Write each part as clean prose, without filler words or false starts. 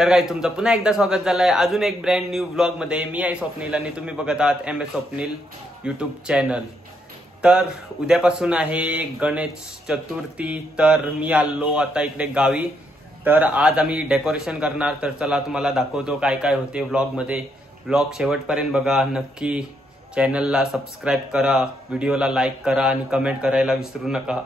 तर काही तुमचं पुन्हा एकदा स्वागत झालंय अजून एक ब्रँड न्यू व्लॉग मध्ये। मी आहे स्वप्नील आणि तुम्ही बघत आहात MS स्वप्नील यूट्यूब चॅनल। तर उद्यापासून आहे गणेश चतुर्थी, तर मी आलो आता इकडे गावी। तर आज आम्ही डेकोरेशन करणार, तर चला तुम्हाला दाखवतो काय काय होते व्लॉग मध्ये। व्लॉग शेवटपर्यंत बघा नक्की। चॅनलला सबस्क्राइब करा, व्हिडिओला लाईक करा आणि कमेंट करायला विसरू नका।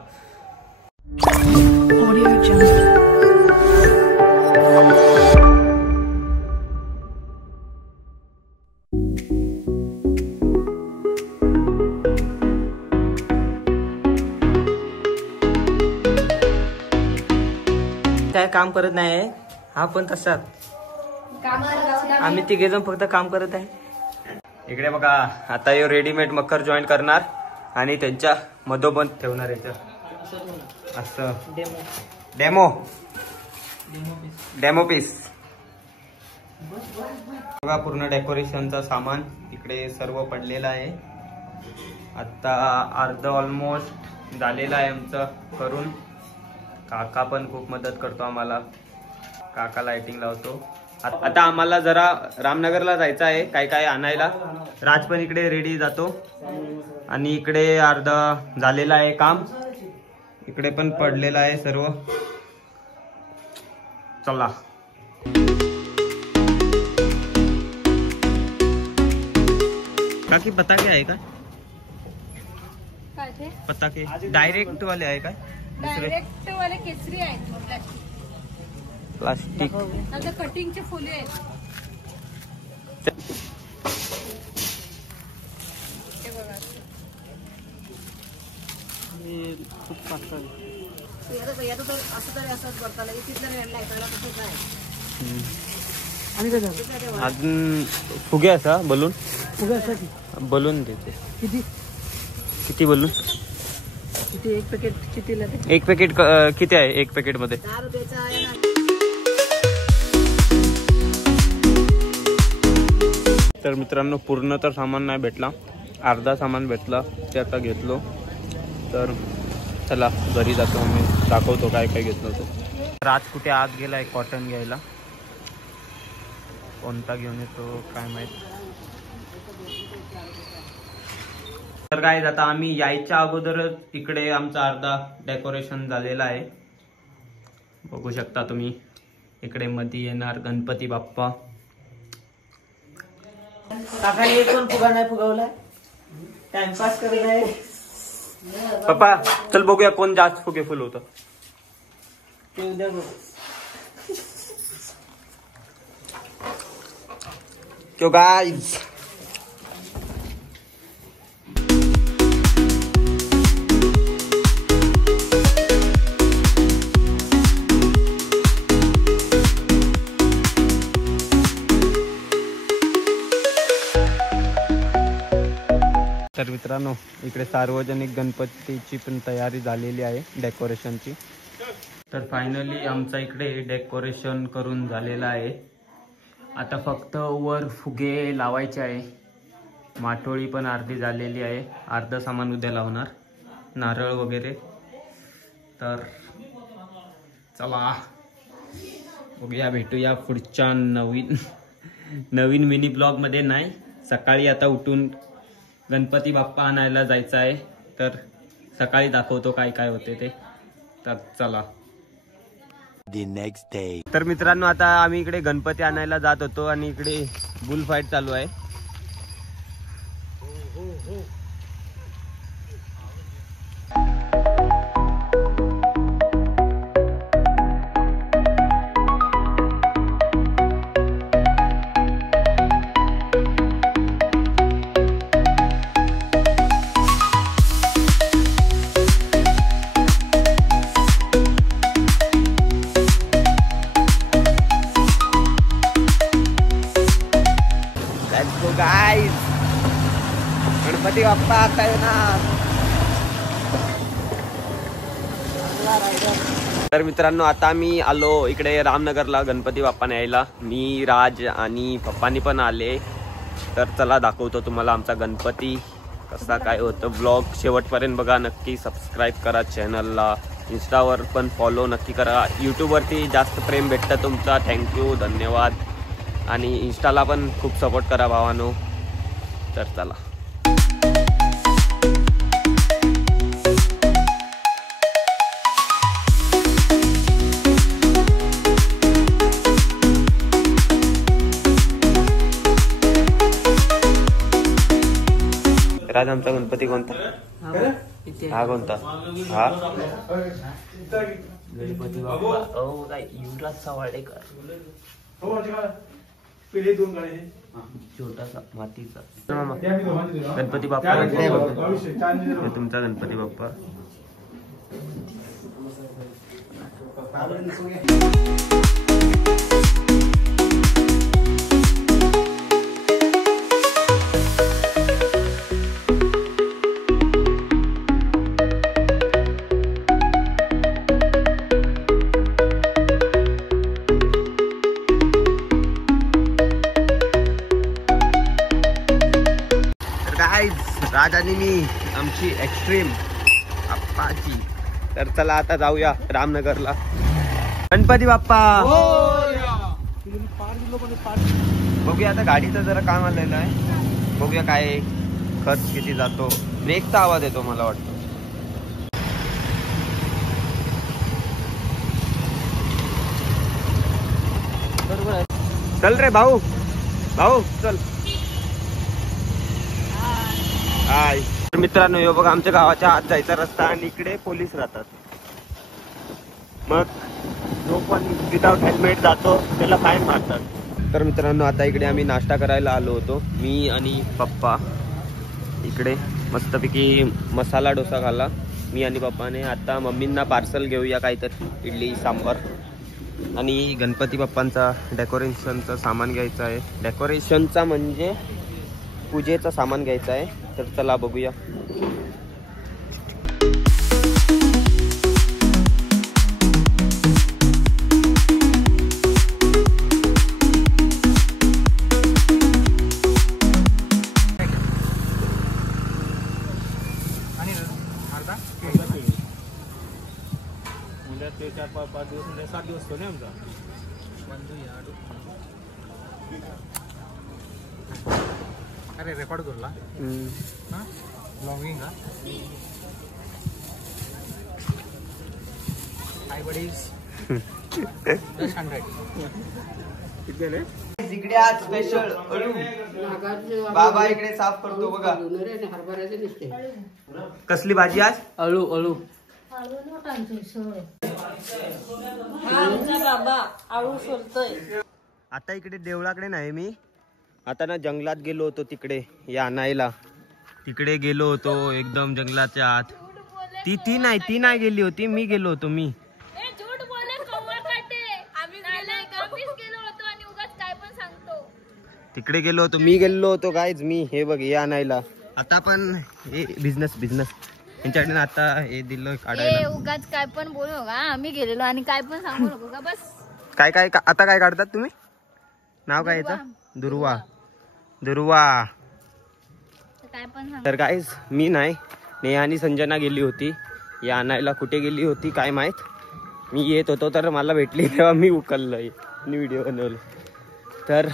काय काम करत नाही, हा पण तसाच। आम्ही तिघे जण फक्त काम करत आहे। इकडे बघा आता यो रेडीमेड मकर जॉईन करणार आणि त्यांच्या मधोमध ठेवणार याच्या असं डेमो पीस बघा। पूर्ण डेकोरेशनचा सामान इकडे सर्व पडलेला आहे। आता अर्ध ऑलमोस्ट झालेला आहे आमचं करून। काका पण खूप मदत करतो आम्हाला, काका लाइटिंग लावतो। आता आम्हाला जरा रामनगरला जायचं आहे काय काय आणायला। राज पण इकडे रेडी जातो आणि इकडे अर्ध झालेला आहे काम, इकडे पण पडलेला आहे सर्व। चला काकी पताके आहे का? पताके डायरेक्ट वाले आहे काय? डायरेक्ट वाले केसरी आहेत, प्लास्टिक आता कटिंगचे फुले आहेत। हे बघा हे खूप पातळ आहे। यात तर असं तरी असंच करताना इथलं रेडला ऐकायला कसं काय आणि काय अजून फुगे असा बलून बलून देते। किती बलून? किती एक पॅकेट कितीला? एक पॅकेट किती आहे एक पॅकेट मध्ये? 10 रुपयाचा आहे ना। तर मित्रांनो पूर्ण तर सामान नाही भेटला, अर्धा सामान भेटला ते आता घेतलो। तर चला घरी जातो, आम्ही दाखवतो काय काय घेतलं तो। रात कुठे आत गेलाय कॉटन घ्यायला, कोणता घेऊन येतो काय माहित। तर काय आता आम्ही यायच्या अगोदरच इकडे आमचा अर्धा डेकोरेशन झालेला आहे, बघू शकता तुम्ही। इकडे मध्ये येणार गणपती बाप्पा। काकाने एक पण फुगा नाही फुगवलाय, टाइमपास करत आहे। पप्पा चल बघूया कोण जास्त फुगे फुलवतं ते उद्या बघू। क्यों गाइस तर मित्रांनो इकडे सार्वजनिक गणपतीची पण तयारी झालेली आहे डेकोरेशनची। तर फायनली आमचा इकडे डेकोरेशन करून झालेला आहे। आता फक्त वर फुगे लावायचे आहे। माठोळी पण अर्धी झालेली आहे, अर्ध सामान उद्या लावणार, नारळ वगैरे। तर चला बघूया, भेटूया पुढच्या नवीन मिनी ब्लॉग मध्ये। नाही सकाळी आता उठून गणपती बाप्पा आणायला जायचं आहे, तर सकाळी दाखवतो काय काय होते ते। तर चला The next day. तर मित्रांनो आता आम्ही इकडे गणपती आणायला जात होतो आणि इकडे बुल फाईट चालू आहे। गाइस गणपती बाप्पा आता येणार। तर मित्रांनो आता आम्ही आलो इकडे रामनगरला गणपती बाप्पा न्यायला। मी राज आणि पप्पानी पण आले। तर चला दाखवतो तुम्हाला आमचा गणपती कसा काय होतं। ब्लॉग शेवटपर्यंत बघा नक्की, सबस्क्राइब करा चॅनलला। इंस्टावर पण फॉलो नक्की करा. यूट्यूबवरती जास्त प्रेम भेटतं तुमचा, थँक्यू, धन्यवाद. आणि इंस्टाला पण खूप सपोर्ट करा भावानो. तर चला. राज आमचा गणपती कोणता? हा कोणता? हा गणपती बाप्पा युवराज सवाडेकर, छोटासा मातीचा गणपती बाप्पा. तुमचा गणपती बाप्पा. राज आणि मी आमची एक्स्ट्रीम अप्पाची. तर चला आता जाऊया रामनगरला. गणपती बाप्पा. बघूया आता गाडीचं जरा काम आलेलं आहे. बघूया काय खर्च किती जातो. ब्रेकचा आवाज येतो मला वाटतं. चल रे भाऊ, भाऊ चल. हाय मित्रांनो, हे बघा आमच्या गावाच्या आत जायचा रस्ता आणि इकडे पोलीस राहतात. मग जो पण विदाउट हेल्मेट जातो त्याला फाईन मारतात. तर मित्रांनो, आता इकडे आम्ही नाश्ता करायला आलो होतो, मी आणि पप्पा. इकडे मस्तपैकी मसाला डोसा खाल्ला मी आणि पप्पाने. आता मम्मींना पार्सल घेऊया काहीतरी, इडली सांबार. आणि गणपती बाप्पांचा डेकोरेशनचं सामान घ्यायचं आहे. डेकोरेशनचा म्हणजे पूजेचं सामान घ्यायचं आहे. तर चला बघूया. ते 4-5 दिवस म्हणजे 7 दिवस तो नाही आमचा. अरे रेकॉर्ड करला ब्लॉगिंग का हाय बडीज 100 इकडे आज स्पेशल बाबा इकडे साफ करतो बघा. कसली भाजी आज? अळू अळू बाबा आळू सोलतोय. आता इकडे देवळाकडे नाही मी. आता ना जंगलात गेलो होतो तिकडे या आणायला. तिकडे गेलो होतो एकदम जंगलाच्या आत. ती नाही गेली होती, मी गेलो होतो. मी तिकडे गेलो होतो, मी गेलो होतो गाईज. मी हे बघ हे आणायला. आता पण हे बिझनेस यांच्याकडे आता हे दिलं काढायला. उगाच काय पण बोलू का? आम्ही गेलेलो आणि काय पण सांगू नको का बस. काय आता काय काढतात तुम्ही? नाव काय याचं? दुर्वा. काय पण सांग. तर गाईज मी नाही, नेहा आणि संजना गेली होती या आणायला. कुठे गेली होती काय माहित. मी येत होतो तर मला भेटली, तेव्हा मी उकललं आणि व्हिडिओ बनवलं. तर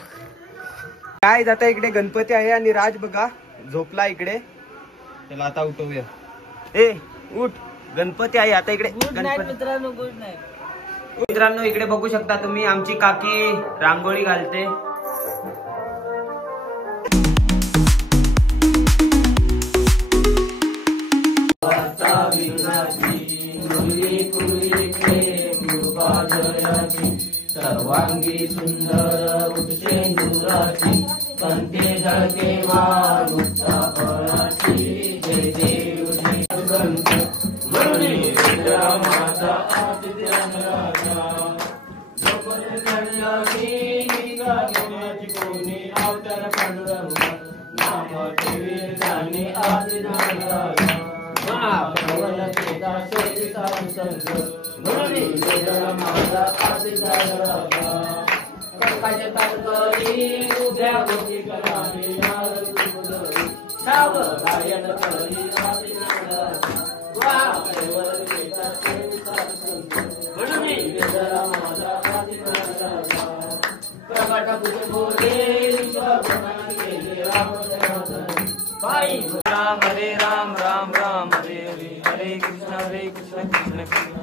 काय आता इकडे गणपती आहे आणि राज बघा झोपला इकडे. त्याला आता उठवूया. ए उठ, गणपती आहे आता इकडे. मित्रांनो गुड नाईट. मित्रांनो इकडे बघू शकता तुम्ही, आमची काकी रांगोळी घालते. सर्वांगी सुंदर उठते नूराची, कंठे झळके मारुता फळाची. जय देवनी मणी रामाचा कोणी अवतार पांडुरंग नाम ठेवी जाणे आदि राम हरे राम राम राम हरे हरे हरे कृष्ण कृष्ण कृष्ण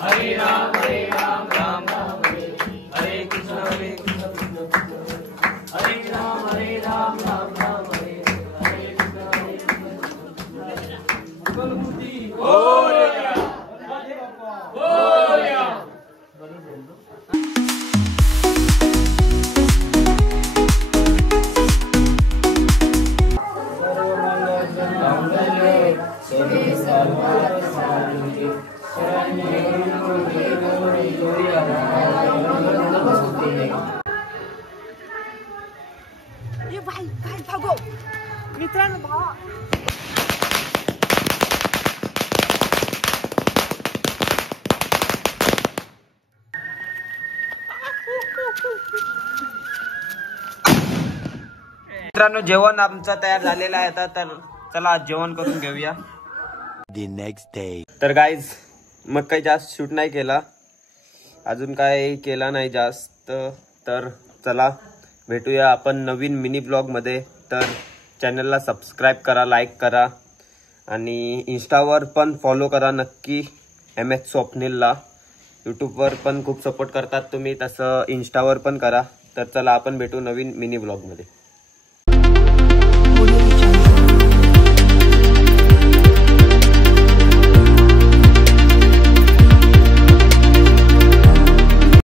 हरे राम राम राम हरे कृष्ण कृष्ण हरे राम राम राम हरे हरे मित्रांनो जेवण आमचं तयार झालेलं आहे आता, तर चला आज जेवण करून घेऊया. The next day. तर गाईज मग काही जास्त शूट नाही केला, अजून काय केला नाही जास्त. तर चला भेटूया आपण नवीन मिनी ब्लॉग मध्ये. तर चॅनलला सबस्क्राईब करा, लाईक करा आणि इंस्टावर पण फॉलो करा नक्की MS स्वप्नीलला. यूट्यूबवर पण खूप सपोर्ट करतात तुम्ही, तसं इंस्टावर पण करा. तर चला आपण भेटू नवीन मिनी ब्लॉग मध्ये.